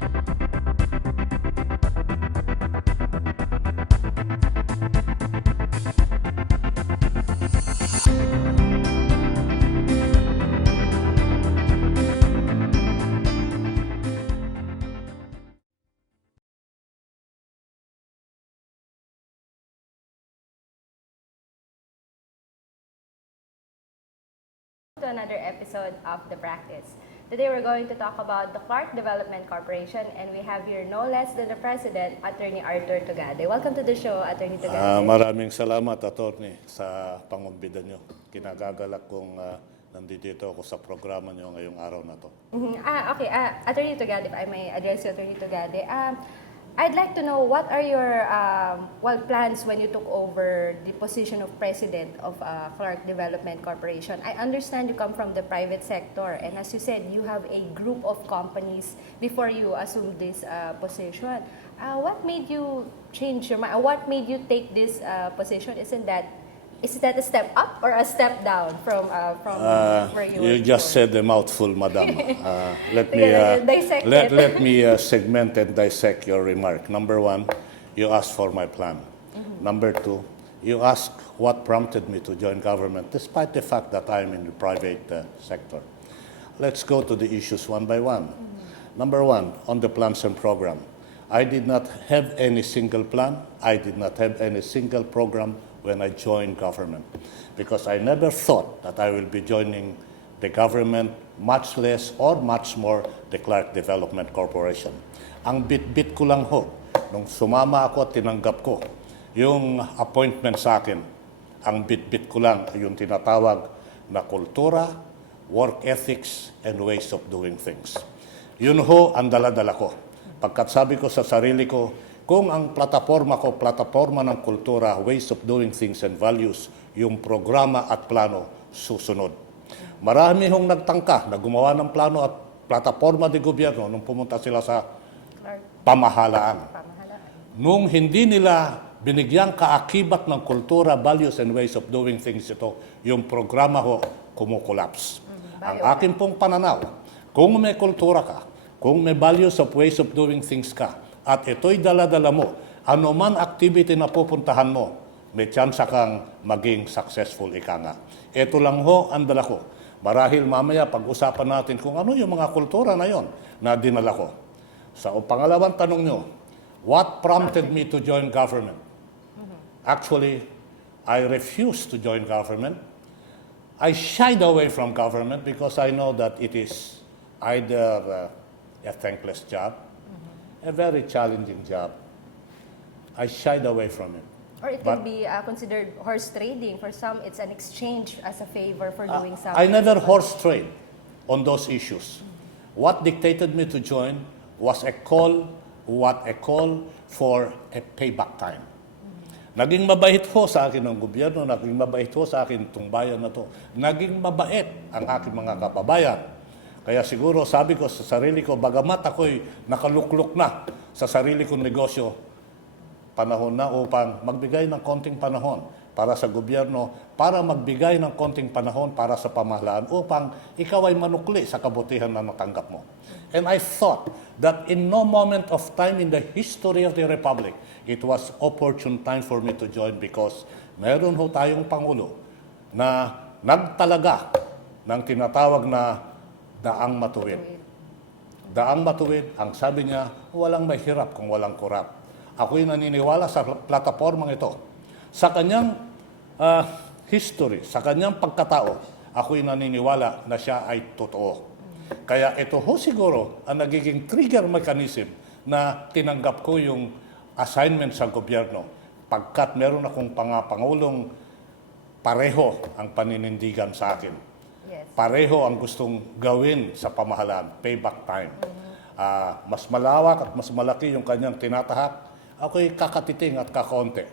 To another episode of The Practice. Today we're going to talk about the Clark Development Corporation, and we have here no less than the President, Attorney Arthur Tugade. Welcome to the show, Attorney Tugade. Maraming salamat, Attorney, sa pangumbida nyo. Kinagagalak kong nandito ako sa programa nyo ngayong araw na to. Okay, Attorney Tugade, if I may address you, Attorney Tugade. I'd like to know what are your plans when you took over the position of President of Clark Development Corporation. I understand you come from the private sector, and as you said, you have a group of companies before you assumed this position. What made you change your mind? What made you take this position? Is that a step up or a step down from where you were? You just said a mouthful, Madam. Let me segment and dissect your remark. Number one, you asked for my plan. Number two, you asked what prompted me to join government, despite the fact that I'm in the private sector. Let's go to the issues one by one. Number one, on the plans and program. I did not have any single plan. I did not have any single program when I joined government, because I never thought that I will be joining the government, much less or much more the Clark Development Corporation. Ang bit-bit ko lang ho, nung sumama ako at tinanggap ko yung appointment sa akin, ang bit-bit ko lang yung tinatawag na kultura, work ethics, and ways of doing things. Yun ho ang dala-dala ko. Pagkat sabi ko sa sarili ko, kung ang plataforma ko, plataforma ng kultura, ways of doing things and values, yung programa at plano, susunod. Marami hong nagtangka na gumawa ng plano at plataforma de gobyerno nung pumunta sila sa pamahalaan. Nung hindi nila binigyang kaakibat ng kultura, values, and ways of doing things ito, yung programa ho, kumukolapse. Ang akin pong pananaw, kung may kultura ka, kung may values of ways of doing things ka, at ito'y dala-dala mo, anuman activity na pupuntahan mo, may chance kang maging successful, ika nga. Ito lang ho ang dala ko. Marahil mamaya pag-usapan natin kung ano yung mga kultura na yon na dinala ko. Sa pangalawang tanong nyo, what prompted me to join government? Actually, I refused to join government. I shied away from government because I know that it is either a thankless job, a very challenging job. I shied away from it. Or it can be considered horse trading. For some, it's an exchange as a favor for doing something. I never horse trade on those issues. What dictated me to join was a call for a payback time. Naging mabait ho sa akin ng gobyerno, naging mabait ho sa akin itong bayan na to. Naging mabait ang aking mga kababayan. Kaya siguro sabi ko sa sarili ko, bagamat ako'y nakalukluk na sa sarili kong negosyo, panahon na upang magbigay ng konting panahon para sa gobyerno, para magbigay ng konting panahon para sa pamahalaan upang ikaw ay manukli sa kabutihan na natanggap mo. And I thought that in no moment of time in the history of the Republic, it was opportune time for me to join because meron ho tayong Pangulo na nagtalaga ng tinatawag na daang matuwid. Daang matuwid, ang sabi niya, walang mahirap kung walang kurap. Ako'y naniniwala sa platapormang ito. Sa kanyang history, sa kanyang pagkatao, ako'y naniniwala na siya ay totoo. Kaya ito ho siguro ang nagiging trigger mechanism na tinanggap ko yung assignment sa gobyerno. Pagkat meron akong pangulong pareho ang paninindigan sa akin. Yes. Pareho ang gustong gawin sa pamahalaan, payback time. Mas malawak at mas malaki yung kanyang tinatahak, ako'y kakatiting at kakaunti.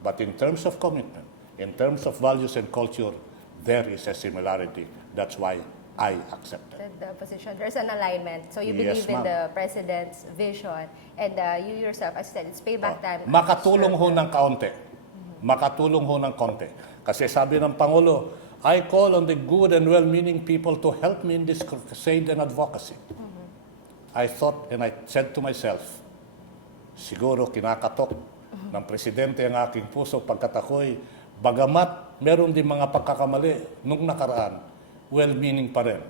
But in terms of commitment, in terms of values and culture, there is a similarity. That's why I accepted the position. There's an alignment. So you Yes, believe in ma'am. the President's vision, and you yourself, as you said, it's payback time. Makatulong ho ng kaunti. Makatulong ho ng konti. Kasi sabi ng Pangulo, I call on the good and well-meaning people to help me in this crusade and advocacy. I thought and I said to myself, siguro kinakatok ng presidente ang aking puso pagkat ako'y bagamat meron din mga pagkakamali nung nakaraan, well-meaning pa rin.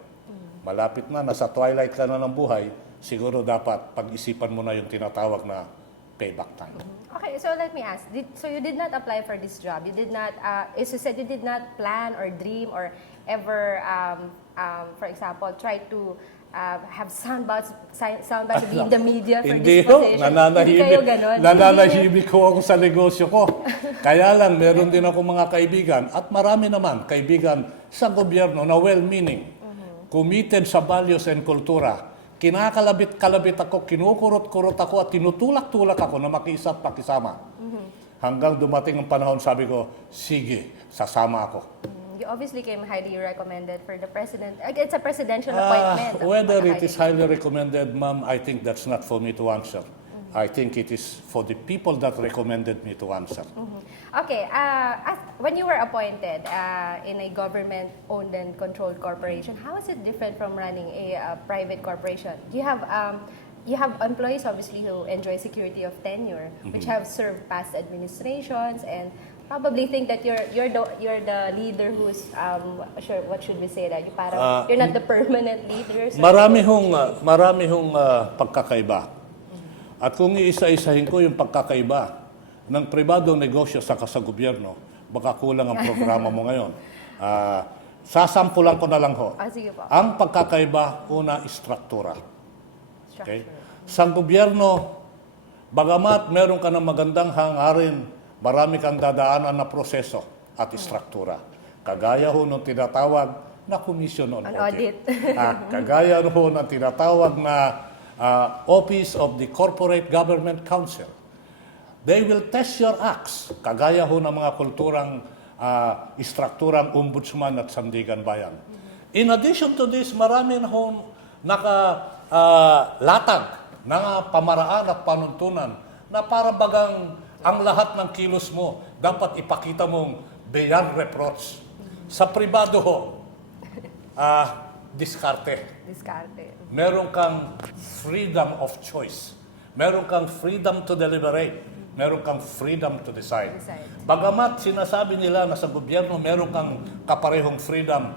Malapit na, nasa twilight ka na ng buhay, siguro dapat pag-isipan mo na yung tinatawag na payback time. Okay, so let me ask. So you did not apply for this job. You did not, as you said, you did not plan or dream or ever, for example, try to have soundbites to be in the media for Hindi this position. Hindi kayo ganon. Nananahimik ko ako sa negosyo ko. Kaya lang, meron din ako mga kaibigan at marami naman kaibigan sa gobyerno na well-meaning, committed sa values and kultura. Kinakalabit-kalabit ako, kinukurot-kurot ako at tinutulak-tulak ako na makiisa at pakisama. Hanggang dumating ang panahon, sabi ko, sige, sasama ako. You obviously came highly recommended for the president. It's a presidential appointment. Whether it is highly recommended, ma'am, I think that's not for me to answer. I think it is for the people that recommended me to answer. Okay, when you were appointed in a government-owned and controlled corporation, how is it different from running a private corporation? You have employees obviously who enjoy security of tenure, which have served past administrations and probably think that you're the leader who's sure, what should we say that you parang you're not the permanent leader. So Marami hong pagkakaiba. At kung iisa-isahin ko yung pagkakaiba ng pribadong negosyo sa gobyerno, baka kulang ang programa mo ngayon. Sasampulan ko na lang ho. Sige po. Ang pagkakaiba, una, istruktura. Okay? Sa gobyerno, bagamat meron ka ng magandang hangarin, marami kang dadaanan na proseso at istruktura. Kagaya ho nung tinatawag na Commission on Audit. Kagaya ho ng tinatawag na Office of the Corporate Government Council. They will test your acts. Kagaya ho ng mga kulturang istrukturang ombudsman at sandigan bayan. In addition to this, marami na ho nakalatag ng pamaraan at panuntunan na para bagang ang lahat ng kilos mo dapat ipakita mong beyond reproach. Sa pribado ho, diskarte. Meron kang freedom of choice. Meron kang freedom to deliberate. Meron kang freedom to decide. Bagamat sinasabi nila na sa gobyerno meron kang kaparehong freedom,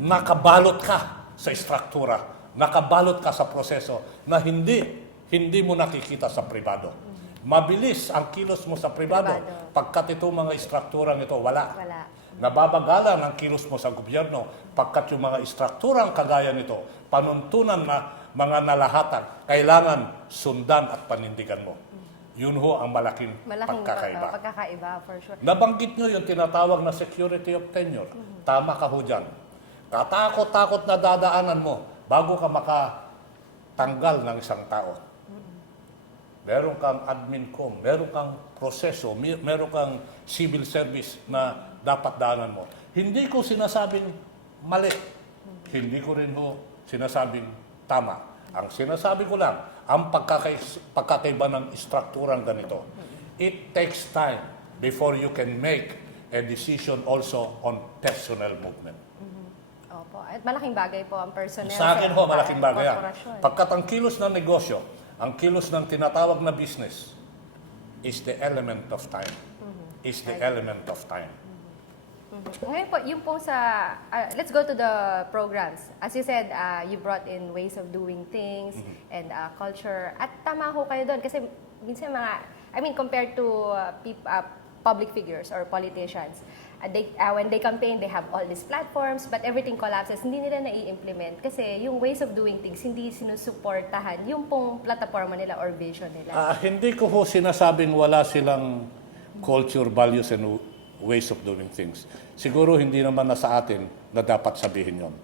nakabalot ka sa istruktura, nakabalot ka sa proseso na hindi mo nakikita sa pribado. Mabilis ang kilos mo sa pribado. Pagkat itong mga istrukturang ito, wala. Nababagalan ang kilos mo sa gobyerno pagkat yung mga istrukturang kagaya nito, panuntunan na mga nalahatan, kailangan sundan at panindigan mo. Yun ho ang malaking pagkakaiba. Pagkakaiba, for sure. Nabanggit nyo yung tinatawag na security of tenure. Tama ka ho dyan. Katakot-takot na dadaanan mo bago ka makatanggal ng isang tao. Meron kang admin com, meron kang proseso, meron kang civil service na dapat daanan mo. Hindi ko sinasabing mali. Hindi ko rin ho sinasabing tama. Ang sinasabi ko lang, ang pagkakaiba ng istrukturang ganito, it takes time before you can make a decision also on personnel movement. Opo. At malaking bagay po ang personnel. Sa akin ho, malaking bagay yan. Korporasyon. Pagkat ang kilos ng negosyo, ang kilos ng tinatawag na business is the element of time. Is the element of time. Ngayon po, yung po sa, let's go to the programs. As you said, you brought in ways of doing things and culture. At tama ho kayo doon kasi minsan compared to public figures or politicians, when they campaign, they have all these platforms, but everything collapses. Hindi nila nai-implement kasi yung ways of doing things, hindi sinusuportahan yung pong plataforma nila or vision nila. Hindi ko ho sinasabing wala silang culture, values, and ways of doing things. Siguro hindi naman na sa atin na dapat sabihin yon.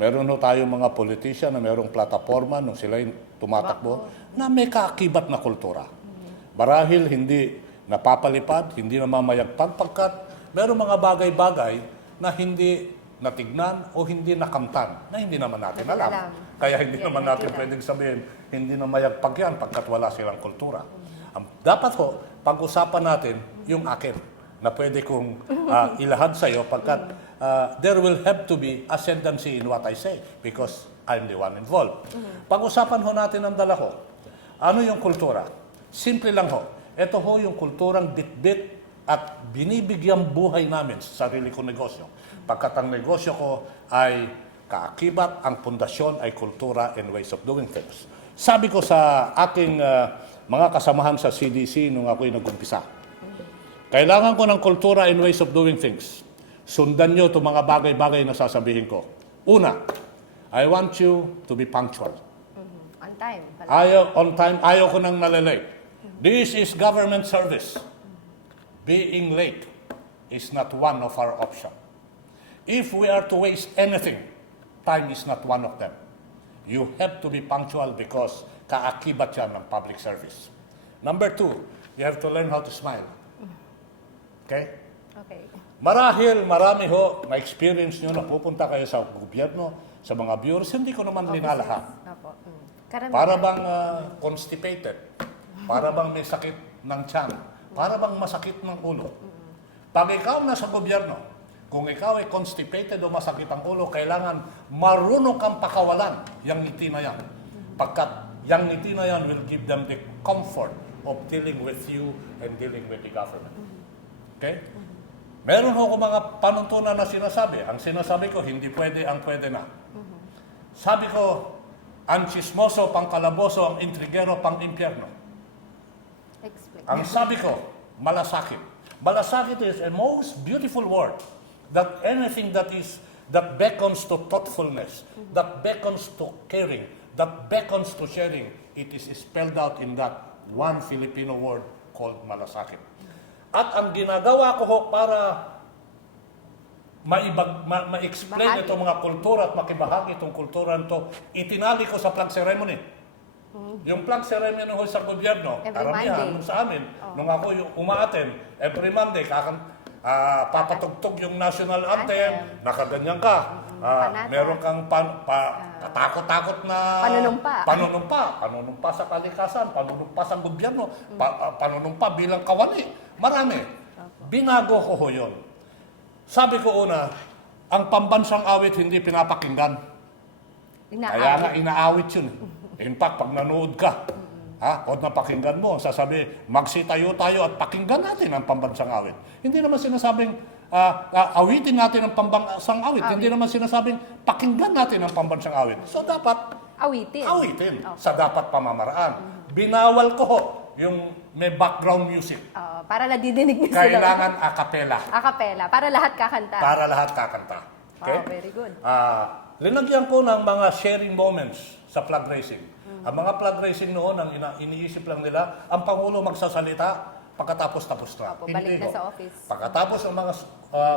Meron ho tayong mga politician na merong plataforma nung sila tumatakbo na may kaakibat na kultura. Marahil hindi napapalipad, hindi namamayagpag pagkat meron mga bagay-bagay na hindi natignan o hindi nakamtan na hindi naman natin alam. Kaya hindi naman natin pwedeng sabihin, hindi na mayagpag yan pagkat wala silang kultura. Dapat ho, pag-usapan natin yung akin na pwede kong ilahad sa iyo pagkat there will have to be ascendancy in what I say because I'm the one involved. Pag-usapan ho natin ang dala ho. Ano yung kultura? Simple lang ho. Ito ho yung kulturang bitbit at binibigyang buhay namin sa sarili kong negosyo. Pagkat ang negosyo ko ay kaakibat, ang pundasyon ay kultura and ways of doing things. Sabi ko sa aking mga kasamahan sa CDC nung ako'y nag-umpisa, kailangan ko ng kultura and ways of doing things. Sundan nyo itong mga bagay-bagay na sasabihin ko. Una, I want you to be punctual. On time. On time, ayaw ko nang nalilate. This is government service. Being late is not one of our options. If we are to waste anything, time is not one of them. You have to be punctual because kaakibat yan ng public service. Number 2, you have to learn how to smile. Okay? Okay. Marahil, marami ho, na-experience nyo na pupunta kayo sa gobyerno, sa mga bureaus, hindi ko naman linalahat. Opo. Karamihan. Para bang constipated, para bang may sakit ng tiyan, para bang masakit ng ulo. Pag ikaw nasa gobyerno, kung ikaw ay constipated o masakit ang ulo, kailangan marunong kang pakawalan yung ngiti na yan. Pagkat yung ngiti na yan will give them the comfort of dealing with you and dealing with the government. Okay? Meron ho ko mga panuntunan na sinasabi. Ang sinasabi ko, hindi pwede ang pwede na. Sabi ko, ang chismoso, pang kalaboso, ang intrigero, pang impyerno. Explain. Ang sabi ko, malasakit. Malasakit is a most beautiful word. That anything that beckons to thoughtfulness, that beckons to caring, that beckons to sharing, it is spelled out in that one Filipino word called malasakit. At ang ginagawa ko ho para ma-explain itong mga kultura at makibahagi itong kultura nito, itinali ko sa flag ceremony. Yung flag ceremony ho sa gobyerno, karamihan sa amin, nung ako yung umaaten, every Monday, papatugtog yung national anthem, nakaganyan ka. Meron kang katakot-takot na panunumpa sa kalikasan, panunumpa sa gobyerno, panunumpa bilang kawani. Marami. Binago ko ho yun. Sabi ko una, ang pambansang awit hindi pinapakinggan. Kaya nga inaawit yun. In fact, pag nanood ka, o napakinggan mo, sasabi, magsitayo tayo at pakinggan natin ang pambansang awit. Hindi naman sinasabing awitin natin ang pambansang awit. Hindi naman sinasabing pakinggan natin ang pambansang awit. So dapat awitin sa dapat pamamaraan. Binawal ko ho yung may background music. Para nadidinig niyo sila. Kailangan a cappella. A cappella. Para lahat kakanta. Para lahat kakanta. Okay? Wow, very good. Linagyan ko ng mga sharing moments sa flag raising. Ang mga flag raising noon, ang iniisip lang nila, ang Pangulo magsasalita, pagkatapos-tapos na. Opo, balik na sa office. Pagkatapos ng mga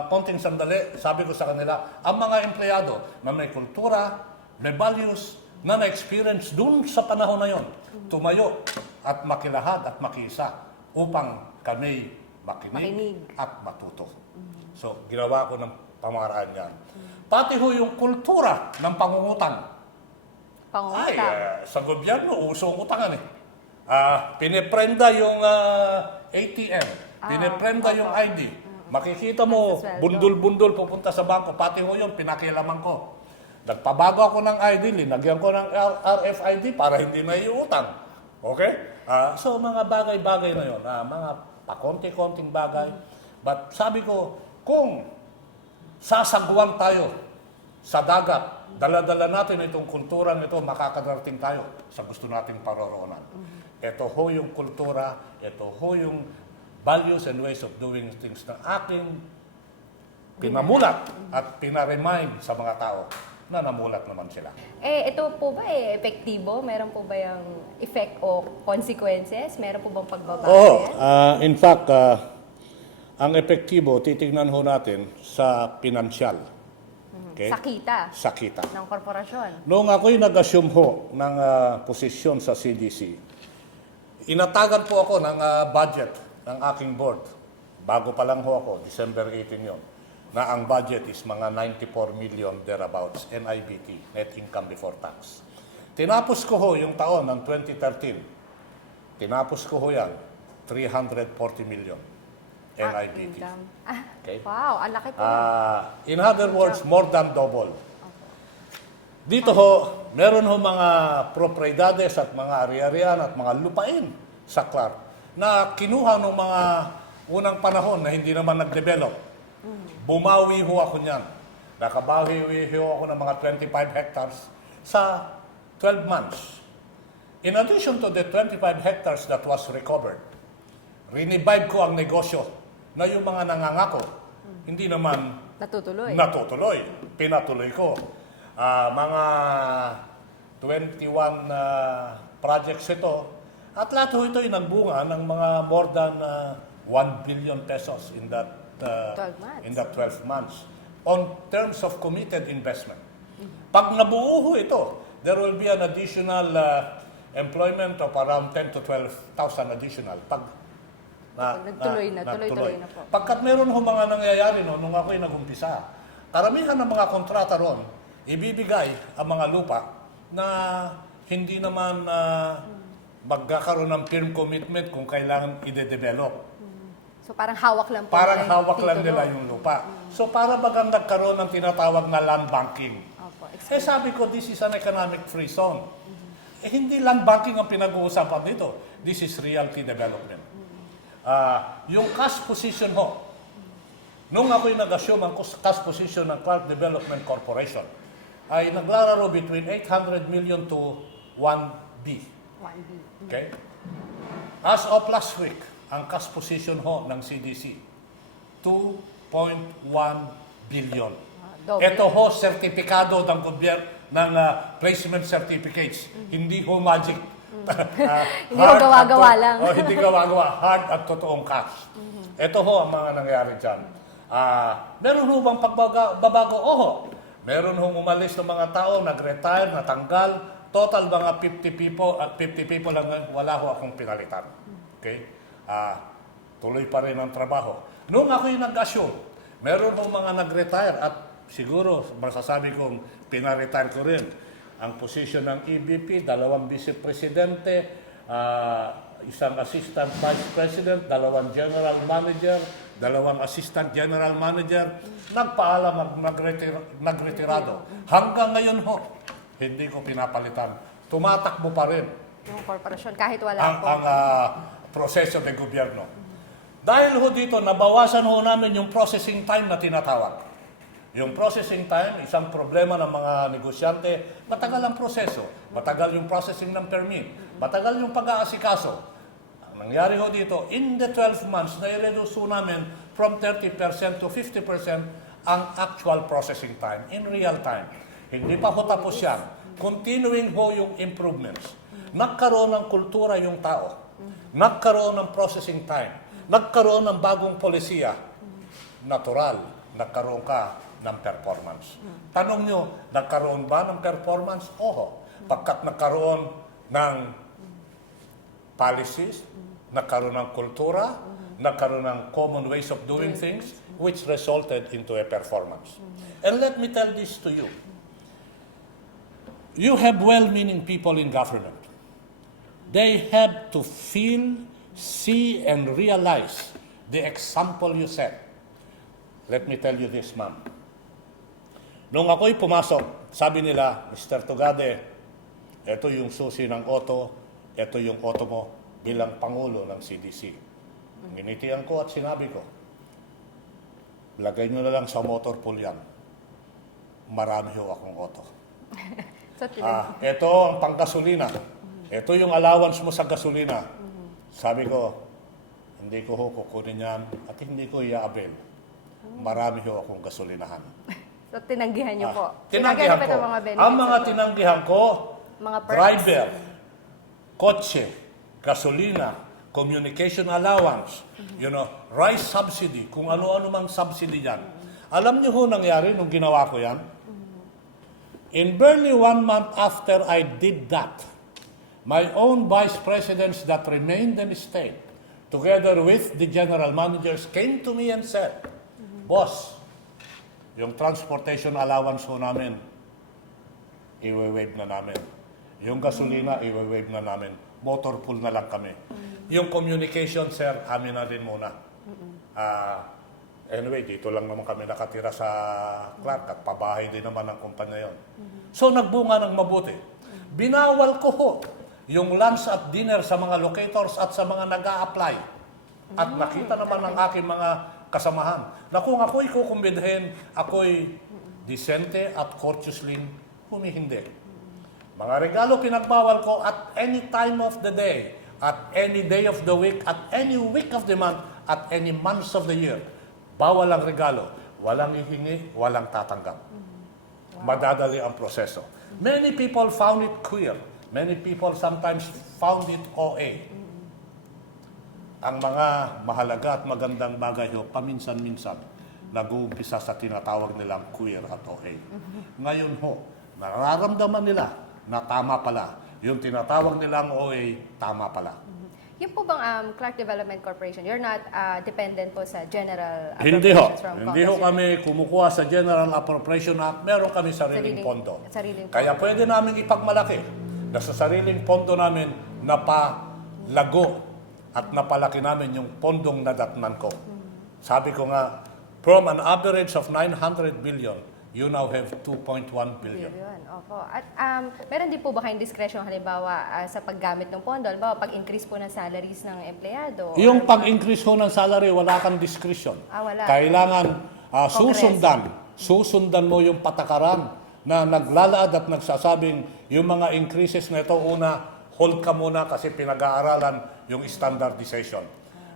konting sandali, sabi ko sa kanila, ang mga empleyado na may kultura, may values, na na-experience dun sa panahon na yon, tumayo at makilahad at makiisa upang kami makinig at matuto. So, ginawa ko ng pamaraan yan. Pati ho yung kultura ng pangungutang. Ay, sa gobyerno, uso ang utangan eh. Piniprenda yung ATM, piniprenda yung ID. Makikita mo, bundol-bundol pupunta sa bangko. Pati ho yun, pinakialaman ko. Nagpabago ako ng ID, linagyan ko ng RFID para hindi na iutang. Okay? So, mga bagay-bagay na yun, mga pakonti-konting bagay. But sabi ko, kung sasagwan tayo sa dagat, dala-dala natin itong kultura nito, makakadarating tayo sa gusto nating paroroonan. Ito ho yung kultura, ito ho yung values and ways of doing things na aking pinamulat at pinaremind sa mga tao na namulat naman sila. Ito po ba epektibo? Meron po ba yung effect o consequences? Meron po bang pagbabago? Oo. In fact, ang epektibo, titignan ho natin sa pinansyal. Okay? Sa kita. Ng korporasyon. Noong ako'y nag-assume ho ng posisyon sa CDC, inatagan po ako ng budget ng aking board. Bago pa lang ho ako, December 18 yon, na ang budget is mga 94 million thereabouts, NIBT, net income before tax. Tinapos ko ho yung taon ng 2013. Tinapos ko ho yan, 340 million NIBT. Okay? Wow, ang laki po. In other words, more than double. Dito ho, meron ho mga propriedades at mga ari-arian at mga lupain sa Clark na kinuha ng mga unang panahon na hindi naman nag-develop. Bumawi ho ako niyan. Nakabawi ho ako ng mga 25 hectares sa 12 months. In addition to the 25 hectares that was recovered, rinivive ko ang negosyo na yung mga nangangako, hindi naman natutuloy. Pinatuloy ko. Mga 21 projects ito. At lahat ho ito ay nagbunga ng mga more than 1 billion pesos in that 12 months on terms of committed investment. Pag nabuo ho ito, there will be an additional employment of around 10 to 12,000 additional. Tuloy na po. Pagkat meron ho mga nangyayari nung ako'y nag-umpisa, karamihan ng mga kontrata ron, ibibigay ang mga lupa na hindi naman magkakaroon ng firm commitment kung kailangan i-develop. So parang hawak lang po Parang hawak lang nila yung lupa. So para bagang nagkaroon ng tinatawag na land banking. Opo, Sabi ko, this is an economic free zone. Hindi land banking ang pinag-uusapan dito. This is realty development. Yung cash position ho, nung ako'y nag-assume ang cash position ng Clark Development Corporation, ay naglalaro between 800 million to 1 B. 1B. Okay? As of last week, ang cash position ho ng CDC, 2.1 billion. Double. Ito ho, sertipikado ng gobyerno ng placement certificates. Hindi ho magic. Hindi ho gawa-gawa lang. Hindi gawa-gawa. Hard at totoong cash. Ito ho ang mga nangyari dyan. Meron ho bang pagbabago? Oho. Meron ho umalis ng mga tao, nag-retire, natanggal. Total mga 50 people at 50 people lang wala ho akong pinalitan. Okay? Tuloy pa rin ang trabaho. Nung ako'y nag-assume, meron ho mga nag-retire at siguro masasabi kong pina-retire ko rin. Ang posisyon ng EVP, 2 vice presidente, isang assistant vice president, 2 general manager, 2 assistant general manager, nagpaalam, nagretirado. Hanggang ngayon ho, hindi ko pinapalitan. Tumatakbo pa rin Yung korporasyon, kahit wala po. ang proseso ng gobyerno. Dahil ho dito, nabawasan ho namin yung processing time na tinatawag. Yung processing time, isang problema ng mga negosyante, matagal ang proseso, matagal yung processing ng permit, matagal yung pag-aasikaso. Ang nangyari ho dito, in the 12 months, na-reduce ho namin from 30% to 50% ang actual processing time, in real time. Hindi pa ho tapos yan. Continuing ho yung improvements. Nagkaroon ng kultura yung tao. Nagkaroon ng processing time. Nagkaroon ng bagong polisiya. Natural, nagkaroon ka ng performance. Tanong nyo, nagkaroon ba ng performance? Oho. Pagkat nagkaroon ng policies, nagkaroon ng kultura, nagkaroon ng common ways of doing things, which resulted into a performance. And let me tell this to you. You have well-meaning people in government. They have to feel, see, and realize the example you set. Let me tell you this, ma'am. Nung ako'y pumasok, sabi nila, Mr. Tugade, ito yung susi ng auto, ito yung auto mo bilang Pangulo ng CDC. Nginitian ko at sinabi ko, lagay nyo na lang sa motor pool yan. Marami ho akong auto. Ito ang panggasolina. Ito yung allowance mo sa gasolina. Sabi ko, hindi ko ho kukunin yan at hindi ko i-avail. Marami ho akong gasolinahan. So, tinanggihan niyo po. Tinanggihan ko. Ang mga tinanggihan ko, mga perks. driver, kotse, gasolina, communication allowance, rice subsidy, kung ano-ano mang subsidy yan. Alam niyo ho nangyari nung ginawa ko yan? In barely 1 month after I did that, my own vice presidents that remained in the state, together with the general managers, came to me and said, Boss, yung transportation allowance ho namin, i-waive na namin. Yung gasolina, i-waive na namin. Motor pool na lang kami. Yung communication, sir, amin na din muna. Anyway, dito lang naman kami nakatira sa Clark at pabahay din naman ng kumpanya yon. So nagbunga ng mabuti. Binawal ko ho yung lunch at dinner sa mga locators at sa mga nag-a-apply. At nakita naman ng aking mga kasamahan na kung ako'y kukumbidhin, ako'y disente at courteously humihindi. Mga regalo pinagbawal ko at any time of the day, at any day of the week, at any week of the month, at any months of the year. Bawal ang regalo. Walang hihingi, walang tatanggap. Madadali ang proseso. Many people found it queer. Many people sometimes found it OA. Ang mga mahalaga at magandang bagay ho, paminsan-minsan, nag-uumpisa sa tinatawag nilang queer at OA. Ngayon ho, nararamdaman nila na tama pala. Yung tinatawag nilang OA, tama pala. Yung po bang Clark Development Corporation, you're not dependent po sa general Hindi ho. appropriations from Hindi ho Congress? kami kumukuha sa General Appropriation Act. Meron kami sariling pondo. Sariling Kaya pwede namin ipagmalaki na sa sariling pondo namin napalago at napalaki namin yung pondong nadatnan ko. Sabi ko nga, from an average of 900 billion, you now have 2.1 billion. Opo. At meron din po ba kayong discretion halimbawa sa paggamit ng pondo? Halimbawa, pag-increase po ng salaries ng empleyado? Yung pag-increase ho ng salary, wala kang discretion. Wala. Kailangan susundan mo yung patakaran na naglalaad at nagsasabing yung mga increases na ito, una, hold ka muna kasi pinag-aaralan yung standardization.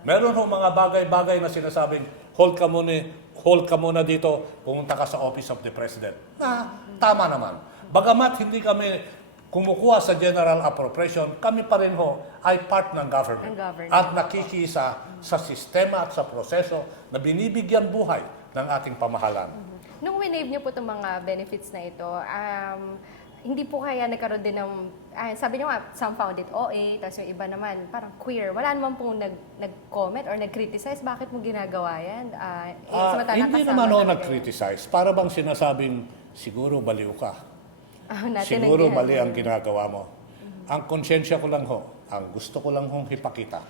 Meron ho mga bagay-bagay na sinasabing, hold ka muna dito, pumunta ka sa Office of the President. Tama naman. Bagamat hindi kami kumukuha sa General Appropriation, kami pa rin ho ay part ng government. At nakikisa sa sistema at sa proseso na binibigyan buhay ng ating pamahalaan. Nung winave niyo po itong mga benefits na ito, hindi po kaya nagkaroon din ng, sabi niyo nga, some found it OA, tapos yung iba naman, parang queer. Wala naman pong nag-comment or nag-criticize, bakit mo ginagawa yan? Hindi naman ho nag-criticize. Para bang sinasabing, siguro baliw ka. Siguro mali ang ginagawa mo. Ang konsensya ko lang ho, ang gusto ko lang hong ipakita.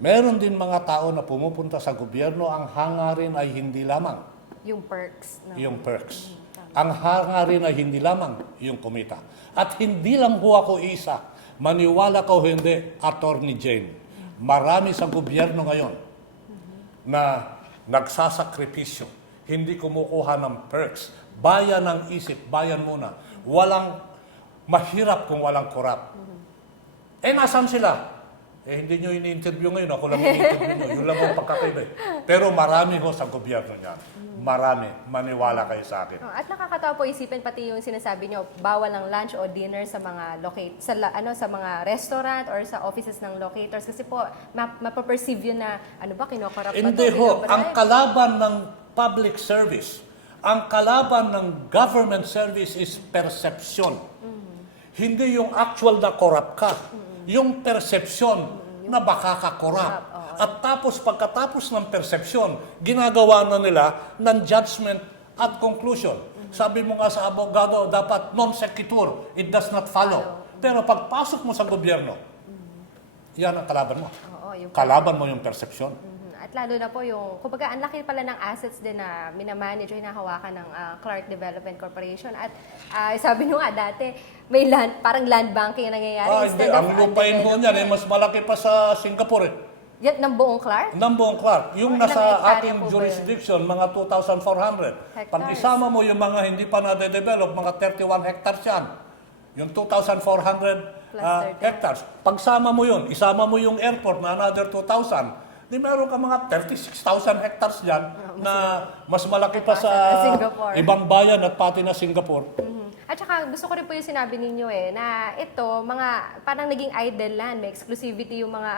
Meron din mga tao na pumupunta sa gobyerno, ang hangarin ay hindi lamang yung perks. No? Yung perks. Ang hangarin ay hindi lamang yung kumita. At hindi lang ho ako isa. Maniwala ko hindi, Attorney Jane. Marami sa gobyerno ngayon na nagsasakripisyo. Hindi kumukuha ng perks. Bayan ang isip, bayan muna. Walang mahirap kung walang korap. Nasaan sila? Hindi nyo ini-interview ngayon. Ako lang ini-interview nyo. Yun lang ang pagkakaiba. Pero marami ho sa gobyerno niyan. Marami. Maniwala kayo sa akin. At nakakatawa po isipin pati yung sinasabi nyo, bawal ang lunch o dinner sa mga sa mga restaurant or sa offices ng locators kasi po mapaperceive yun na kinokorrupt pa to. Hindi ho. Ang kalaban ng public service, ang kalaban ng government service is perception. Hindi yung actual na corrupt ka. Yung perception na baka ka corrupt. At pagkatapos ng perception, ginagawa na nila ng judgment at conclusion. Sabi mo nga sa abogado, dapat non sequitur, it does not follow. Pero pagpasok mo sa gobyerno, yan ang kalaban mo. Kalaban mo yung perception. At lalo na po yung, kumbaga, ang laki pala ng assets din na minamanage o hinahawakan ng Clark Development Corporation. At sabi nyo nga dati, may land, parang land banking ang nangyayari. Hindi, ang lupain ho niyan, mas malaki pa sa Singapore. Yan, ng buong Clark? Ng buong Clark. Yung nasa ating jurisdiction, mga 2,400. Pag isama mo yung mga hindi pa na-develop, mga 31 hectares yan. Yung 2,400 hectares. Pagsama mo yun, isama mo yung airport na another 2,000. Di meron ka mga 36,000 hectares dyan na mas malaki pa sa ibang bayan at pati na Singapore. At saka gusto ko rin po yung sinabi ninyo na ito, mga parang naging idle land, may exclusivity yung mga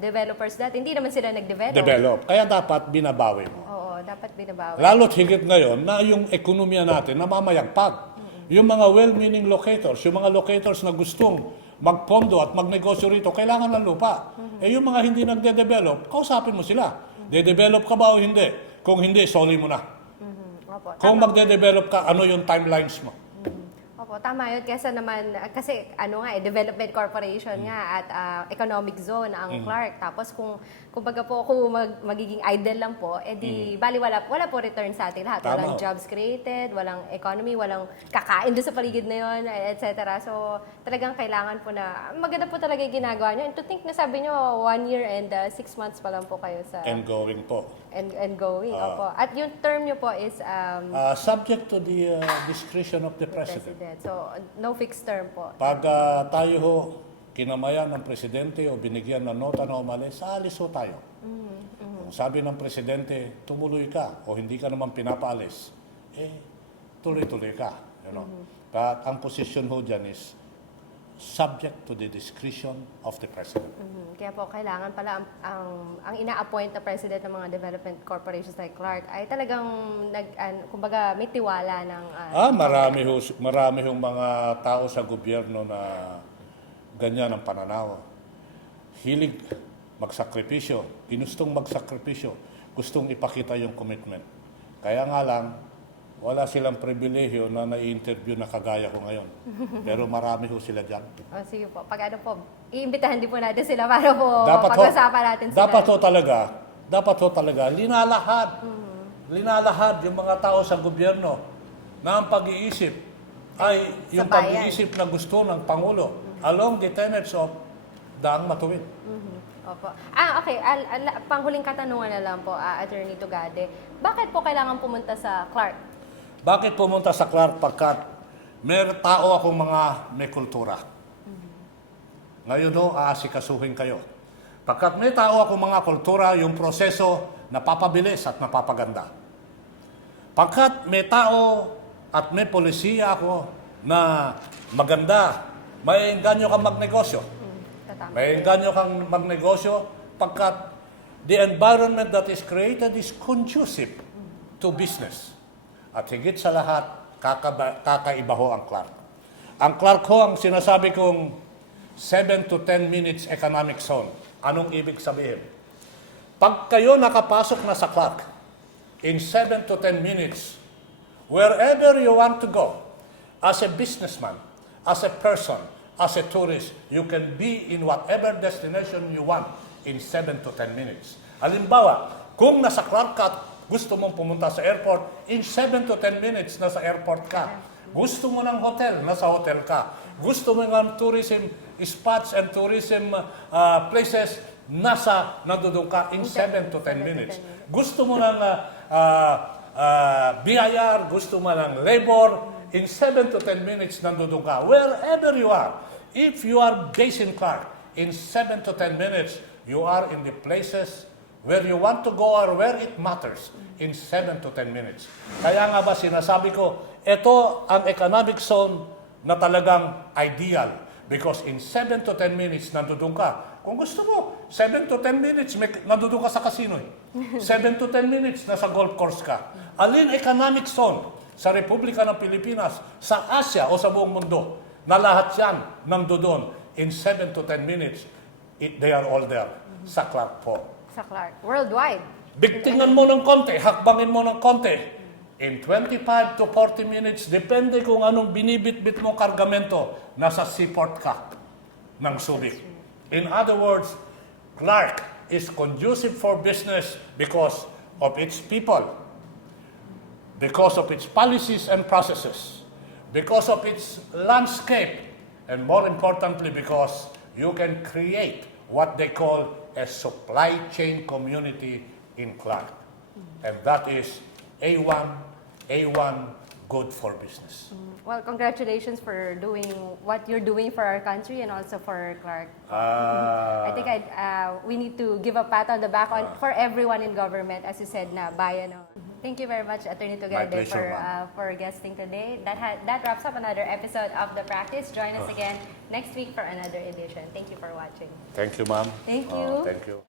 developers dati. Hindi naman sila nag-develop. Kaya dapat binabawi mo. Oo, dapat binabawi. Lalo't higit ngayon na yung ekonomiya natin namamayagpag. Yung mga well-meaning locators, yung mga locators na gustong magpondo at magnegosyo rito, kailangan ng lupa. Yung mga hindi nagde-develop, kausapin mo sila. De-develop ka ba o hindi? Kung hindi, soli mo na. Kung magde-develop ka, ano yung timelines mo? Opo, tama yun. Kesa naman, kasi ano nga development corporation nga at economic zone ang Clark. Tapos kumbaga po kung magiging idle lang po, edi bali wala po return sa ating lahat. Tama. Walang jobs created, walang economy, walang kakain doon sa paligid na yun, etc. So talagang kailangan po na, maganda po talaga yung ginagawa nyo. And to think na sabi nyo, 1 year and 6 months pa lang po kayo sa... And going po. And going, opo. At yung term nyo po is... Subject to the discretion of the President. So, no fixed term po. Pag tayo ho, kinamayan ng Presidente o binigyan ng nota na umalis, alis ho tayo. Kung sabi ng Presidente, tumuloy ka o hindi ka naman pinapaalis, tuloy-tuloy ka. You know? But ang posisyon ho dyan is subject to the discretion of the President. Kaya po, kailangan pala ang ina-appoint na president ng mga development corporations like Clark ay talagang, kumbaga, may tiwala ng... Marami hong mga tao sa gobyerno na ganyan ang pananaw. Hilig magsakripisyo, ginustong magsakripisyo, gustong ipakita yung commitment. Kaya nga lang, wala silang pribilehyo na nai-interview na kagaya ko ngayon. Pero marami ho sila dyan. Sige po. Pag ano po, iimbitahan din po natin sila para po pag-usapan natin sila. Dapat ho talaga, linalahad yung mga tao sa gobyerno na ang pag-iisip ay yung pag-iisip na gusto ng Pangulo along the tenets of Daang Matuwid. Opo. Okay. Panghuling katanungan na lang po, Attorney Tugade. Bakit po kailangan pumunta sa Clark? Bakit pumunta sa Clark? Pagkat may tao akong mga may kultura. Ngayon ho, aasikasuhin kayo. Pagkat may tao akong mga kultura, yung proseso napapabilis at napapaganda. Pagkat may tao at may polisiya ako na maganda, may engganyo kang magnegosyo. May engganyo kang magnegosyo pagkat the environment that is created is conducive to business. At higit sa lahat, kakaiba ho ang Clark. Ang Clark ho, ang sinasabi kong 7 to 10 minutes economic zone. Anong ibig sabihin? Pag kayo nakapasok na sa Clark, in 7 to 10 minutes, wherever you want to go, as a businessman, as a person, as a tourist, you can be in whatever destination you want in 7 to 10 minutes. Halimbawa, kung nasa Clark ka, gusto mong pumunta sa airport, in 7 to 10 minutes, nasa airport ka. Gusto mo ng hotel, nasa hotel ka. Gusto mo ng tourism spots and tourism places, nandoon ka in 7 to 10 minutes. Gusto mo ng BIR, gusto mo ng labor, in 7 to 10 minutes, nandoon ka. Wherever you are, if you are based in Clark, in 7 to 10 minutes, you are in the places where you want to go or where it matters in 7 to 10 minutes. Kaya nga ba sinasabi ko, ito ang economic zone na talagang ideal because in 7 to 10 minutes nandoon ka. Kung gusto mo, 7 to 10 minutes nandoon ka sa casino. 7 to 10 minutes nasa golf course ka. Alin economic zone sa Republika ng Pilipinas, sa Asia o sa buong mundo, na lahat yan nandoon in 7 to 10 minutes, they are all there sa Clark po. Sa Clark. Worldwide. Bigtingan mo ng konti, hakbangin mo ng konti. In 25 to 40 minutes, depende kung anong binibit-bit mo kargamento, nasa seaport ka ng Subic. In other words, Clark is conducive for business because of its people, because of its policies and processes, because of its landscape, and more importantly, because you can create what they call a supply chain community in Clark. And that is A1 good for business. Well, congratulations for doing what you're doing for our country and also for Clark. I think we need to give a pat on the back for everyone in government, as you said, na bayan. Thank you very much, Attorney Tugade, for guesting today. That wraps up another episode of The Practice. Join us again next week for another edition. Thank you for watching. Thank you, ma'am. Thank you. Thank you.